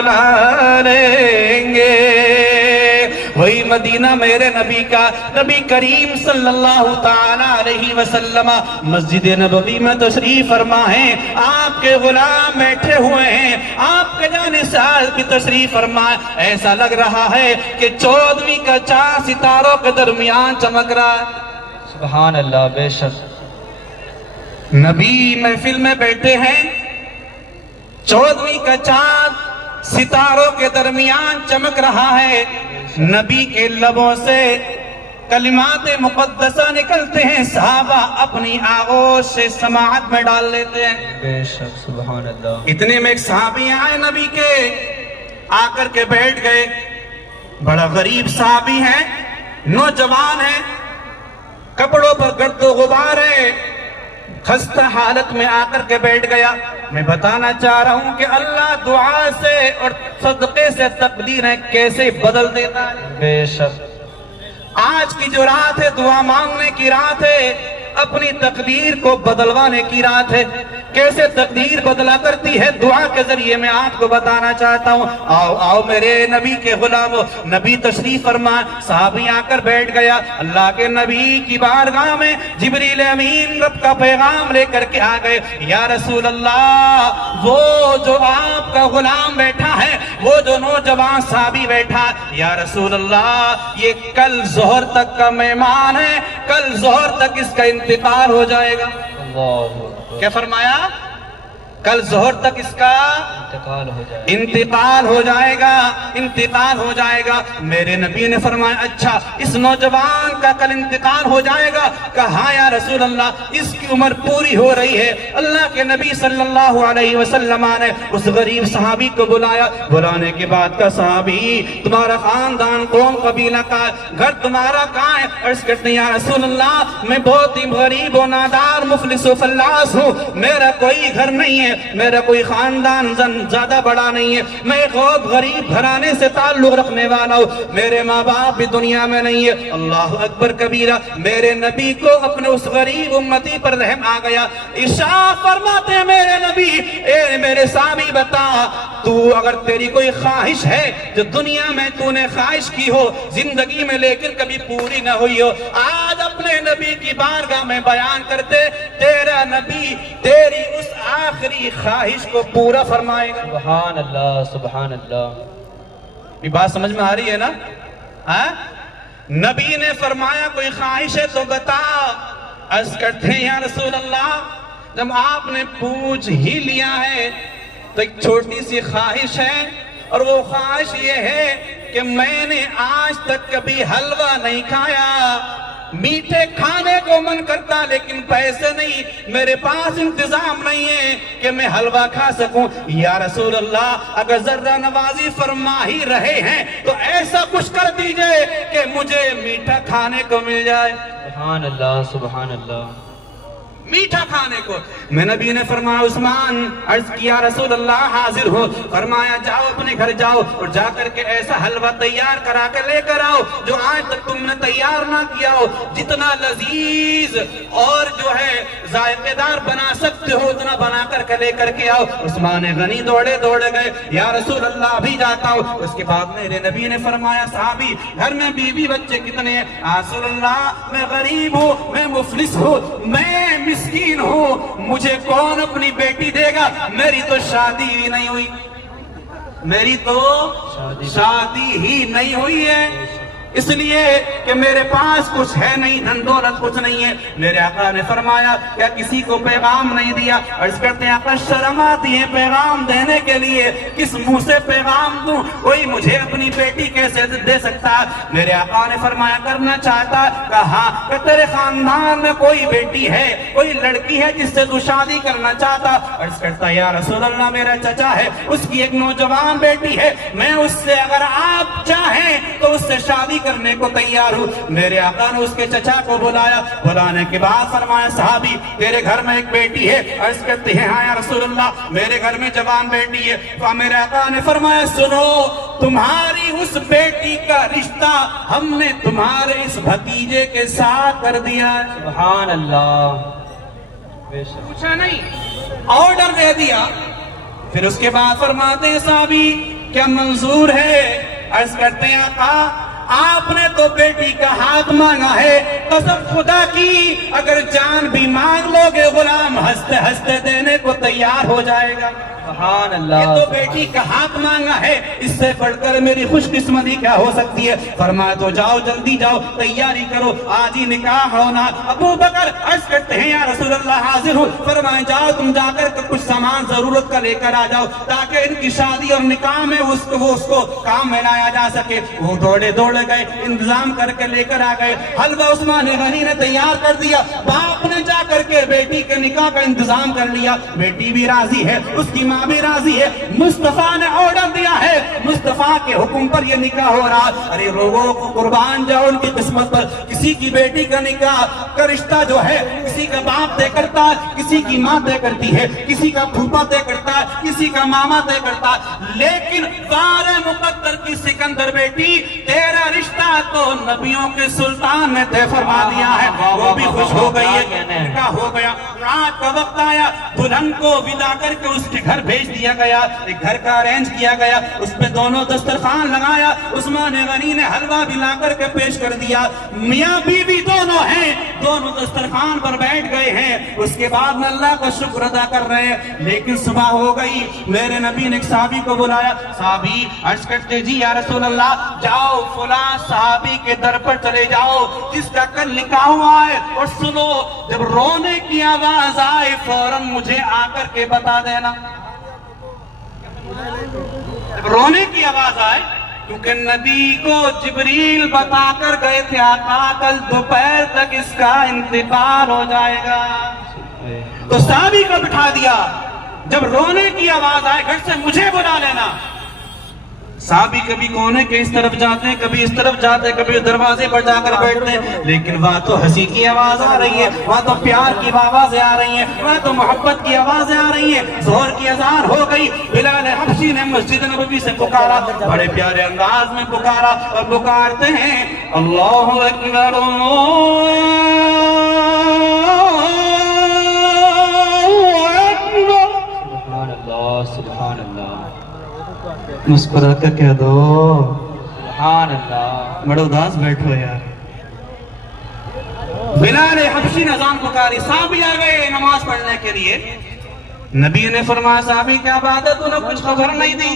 لیں گے وہی مدینہ میرے نبی کا نبی کریم صلی اللہ تعالی علیہ وسلم مسجد نبوی میں تشریف فرما ہے. آپ کے غلام بیٹھے ہوئے ہیں, آپ کے جانشین بھی تشریف فرما. ایسا لگ رہا ہے کہ 14ویں کا چاند ستاروں کے درمیان چمک رہا ہے. سبحان اللہ. بے شک نبی محفل میں بیٹھے ہیں, 14ویں کا چاند ستاروں کے درمیان چمک رہا ہے. نبی کے لبوں سے کلمات مقدسہ نکلتے ہیں, صحابہ اپنی آغوش سے سماعت میں ڈال لیتے ہیں. بے شک سبحان اللہ. اتنے میں ایک صحابی آئے نبی کے, آ کر کے بیٹھ گئے. بڑا غریب صحابی ہے, نوجوان ہے, کپڑوں پر گرد و غبار ہے, خستہ حالت میں آ کر کے بیٹھ گیا. میں بتانا چاہ رہا ہوں کہ اللہ دعا سے اور صدقے سے تقدیریں کیسے بدل دیتا ہے. بے شک آج کی جو رات ہے دعا مانگنے کی رات ہے, اپنی تقدیر کو بدلوانے کی رات ہے. کیسے تقدیر بدلا کرتی ہے دعا کے ذریعے میں آپ کو بتانا چاہتا ہوں. آؤ آؤ میرے نبی کے غلامو. نبی تشریف فرما, صحابی آ کر بیٹھ گیا. اللہ کے نبی کی بارگاہ میں جبریل امین رب کا پیغام لے کر کے آ گئے. یا رسول اللہ, وہ جو آپ کا غلام بیٹھا ہے, وہ جو نوجوان صحابی بیٹھا, یا رسول اللہ یہ کل ظہر تک کا مہمان ہے, کل ظہر تک اس کا انتقال ہو جائے گا. اللہ. کیا فرمایا؟ کل ظہر تک اس کا انتقال ہو جائے. انتقال ہو جائے گا, انتقال ہو جائے گا. میرے نبی نے فرمایا اچھا اس نوجوان کا کل انتقال ہو جائے گا. کہا یا رسول اللہ اس کی عمر پوری ہو رہی ہے. اللہ کے نبی صلی اللہ علیہ وسلم نے اس غریب صحابی کو بلایا. بلانے کے بعد کا صحابی تمہارا خاندان قوم قبیلہ کا گھر تمہارا کہاں ہے؟ عرض کرتے ہیں یا رسول اللہ میں بہت ہی غریب و نادار مفلس و فلاس ہوں, میرا کوئی گھر نہیں ہے, میرا کوئی خاندان زیادہ بڑا نہیں ہے, میں ایک بہت غریب گھرانے سے تعلق رکھنے والا ہوں, میرے ماں باپ بھی دنیا میں نہیں ہے. اللہ اکبر کبیرہ. میرے نبی کو اپنے اس غریب امتی پر رحم آ گیا. ارشاد فرماتے ہیں میرے نبی, اے میرے صحابی بتا, تو اگر تیری کوئی خواہش ہے جو دنیا میں تو نے خواہش کی ہو زندگی میں لیکن کبھی پوری نہ ہوئی ہو, آج اپنے نبی کی بارگاہ میں بیان کرتے, تیرا نبی تیری اس آخری خواہش کو پورا فرمائے گا. سبحان اللہ. سبحان اللہ. یہ بات سمجھ میں آ رہی ہے نا؟ نبی نے فرمایا کوئی خواہش ہے تو بتا. عرض کرتے ہیں یا رسول اللہ جب آپ نے پوچھ ہی لیا ہے تو ایک چھوٹی سی خواہش ہے, اور وہ خواہش یہ ہے کہ میں نے آج تک کبھی حلوہ نہیں کھایا. میٹھے کھانے کو من کرتا لیکن پیسے نہیں, میرے پاس انتظام نہیں ہے کہ میں حلوہ کھا سکوں. یا رسول اللہ اگر ذرہ نوازی فرما ہی رہے ہیں تو ایسا کچھ کر دیجئے کہ مجھے میٹھا کھانے کو مل جائے. سبحان اللہ. سبحان اللہ. میٹھا کھانے کو. میں نبی نے فرمایا عثمان, عرض کیا رسول اللہ حاضر ہو. فرمایا جاؤ اپنے گھر جاؤ اور جا کر کے ایسا حلوہ تیار کرا کے لے کر آؤ جو آج تک تم نے تیار نہ کیا ہو. جتنا لذیذ اور جو ہے ذائقے دار بنا سکتے ہو اتنا بنا کر کے لے کر کے آؤ. عثمان غنی دوڑے گئے, یا رسول اللہ ابھی جاتا ہوں. اس کے بعد میرے نبی نے فرمایا صحابی گھر میں بیوی بچے کتنے ہیں؟ رسول اللہ میں غریب ہوں, میں مفلس ہوں, میں مسکین ہوں, مجھے کون اپنی بیٹی دے گا؟ میری تو شادی ہی نہیں ہوئی, میری تو شادی ہی نہیں ہوئی ہے, اس لیے کہ میرے پاس کچھ ہے نہیں, دھن دولت کچھ نہیں ہے. میرے آقا نے فرمایا کیا کسی کو پیغام نہیں دیا؟ عرض کرتے ہیں آقا شرم آتی ہے پیغام دینے کے لیے, کس منہ سے پیغام دوں, کوئی مجھے اپنی بیٹی کیسے دے سکتا؟ میرے آقا نے فرمایا کرنا چاہتا؟ کہا کہ تیرے خاندان میں کوئی بیٹی ہے, کوئی لڑکی ہے جس سے تو شادی کرنا چاہتا؟ عرض کرتا یا رسول اللہ میرا چچا ہے, اس کی ایک نوجوان بیٹی ہے, میں اس سے اگر آپ چاہیں تو اس سے شادی کرنے کو تیار ہوں. میرے آقا نے اس کے چچا کو بلایا. بلانے کے بعد فرمایا صحابی تیرے گھر میں ایک بیٹی ہے؟ عرض کرتے ہیں ہاں یا رسول اللہ میرے گھر میں جوان بیٹی ہے. تو میرے آقا نے فرمایا سنو, تمہاری اس بیٹی کا رشتہ ہم نے تمہارے اس بھتیجے کے ساتھ کر دیا ہے. سبحان اللہ. پوچھا نہیں, آرڈر دے دیا. پھر اس کے بعد فرماتے ہیں صحابی کیا منظور ہے؟ عرض کرتے ہیں آقا آپ نے تو بیٹی کا ہاتھ مانگا ہے، قسم خدا کی اگر جان بھی مانگ لو گے غلام ہنستے ہنستے دینے کو تیار ہو جائے گا۔ سبحان یہ اللہ تو بیٹی کا ہاتھ مانگا ہے، اس سے بڑھ کر میری خوش قسمتی کیا ہو سکتی ہے؟ فرمایا تو جاؤ جلدی جاؤ تیاری کرو، آج ہی نکاح ہونا۔ ابو بکر عرض کرتے ہیں یا رسول اللہ حاضر ہوں۔ فرمایا جاؤ تم جا کر کچھ سامان ضرورت کا لے کر آ جاؤ تاکہ ان کی شادی اور نکاح میں اس کو کام میں لایا جا سکے۔ وہ دوڑے گئے، انتظام کر کے لے کر آ گئے۔ حلوہ عثمان غنی نے تیار کر دیا، باپ نے جا کر کے بیٹی کے نکاح کا انتظام کر لیا، بیٹی بھی راضی ہے، اس کی ماں بھی راضی ہے۔ مصطفیٰ نے آرڈر دیا ہے، مصطفیٰ کے حکم پر یہ نکاح ہو رہا۔ ارے لوگوں کو قربان جاؤ ان کی قسمت پر، کسی کی بیٹی کا نکاح کا رشتہ جو ہے کسی کا باپ طے کرتا ہے، کسی کی ماں طے کرتی ہے، کسی کا پھوپھا طے کرتا ہے، کسی کا ماما طے کرتا ہے، لیکن بار مقدر کی سکندر بیٹی تیرا رشتہ تو نبیوں کے سلطان نے طے فرما دیا ہے۔ وہ بھی خوش ہو گئی ہے، نکاح ہو گیا۔ رات کا وقت آیا، دلہن کو ودا کر کے اس کے گھر بھیج دیا گیا، ایک گھر کا ارینج کیا گیا، اس پہ دونوں دسترخوان لگایا، عثمان غنی نے حلوہ بھی لا کر کے پیش کر دیا۔ میاں بیوی دونوں ہیں، دونوں دسترخوان پر بیٹھ گئے ہیں، اس کے بعد میں اللہ کا شکر ادا کر رہے ہیں۔ لیکن صبح ہو گئی، میرے نبی نے ایک صحابی کو بلایا، صحابی عرض کرتے جی یا رسول اللہ جاؤ فلاں صحابی کے در پر چلے جاؤ جس کا کل نکاح ہوا ہے، اور سنو جب رونے کی آواز آئے فوراً مجھے آ کر کے بتا دینا۔ جب رونے کی آواز آئے، کیونکہ نبی کو جبریل بتا کر گئے تھے آقا کل دوپہر تک اس کا انتقال ہو جائے گا، تو صحابی کو بٹھا دیا، جب رونے کی آواز آئے گھر سے مجھے بلا لینا۔ صحابی کبھی کونے کے اس طرف جاتے ہیں، کبھی اس طرف جاتے ہیں، کبھی دروازے پر جا کر بیٹھتے ہیں، لیکن وہاں تو ہنسی کی آواز آ رہی ہے، وہاں تو پیار کی آوازیں آ رہی ہیں، وہاں تو محبت کی آوازیں آ رہی ہیں۔ ظہر کی اذان ہو گئی، بلال حبشی نے مسجد نبوی سے پکارا، بڑے پیارے انداز میں پکارا، اور پکارتے ہیں اللہ اکبر سبحان اللہ مسکرا کر کہہ دو سبحان اللہ۔ بڑا اداس بیٹھو یار۔ بلال حبشی نے اذان پکاری، صحابی آ گئے نماز پڑھنے کے لیے۔ نبی نے فرمایا صحابی کیا بات ہے تو نے کچھ خبر نہیں دی؟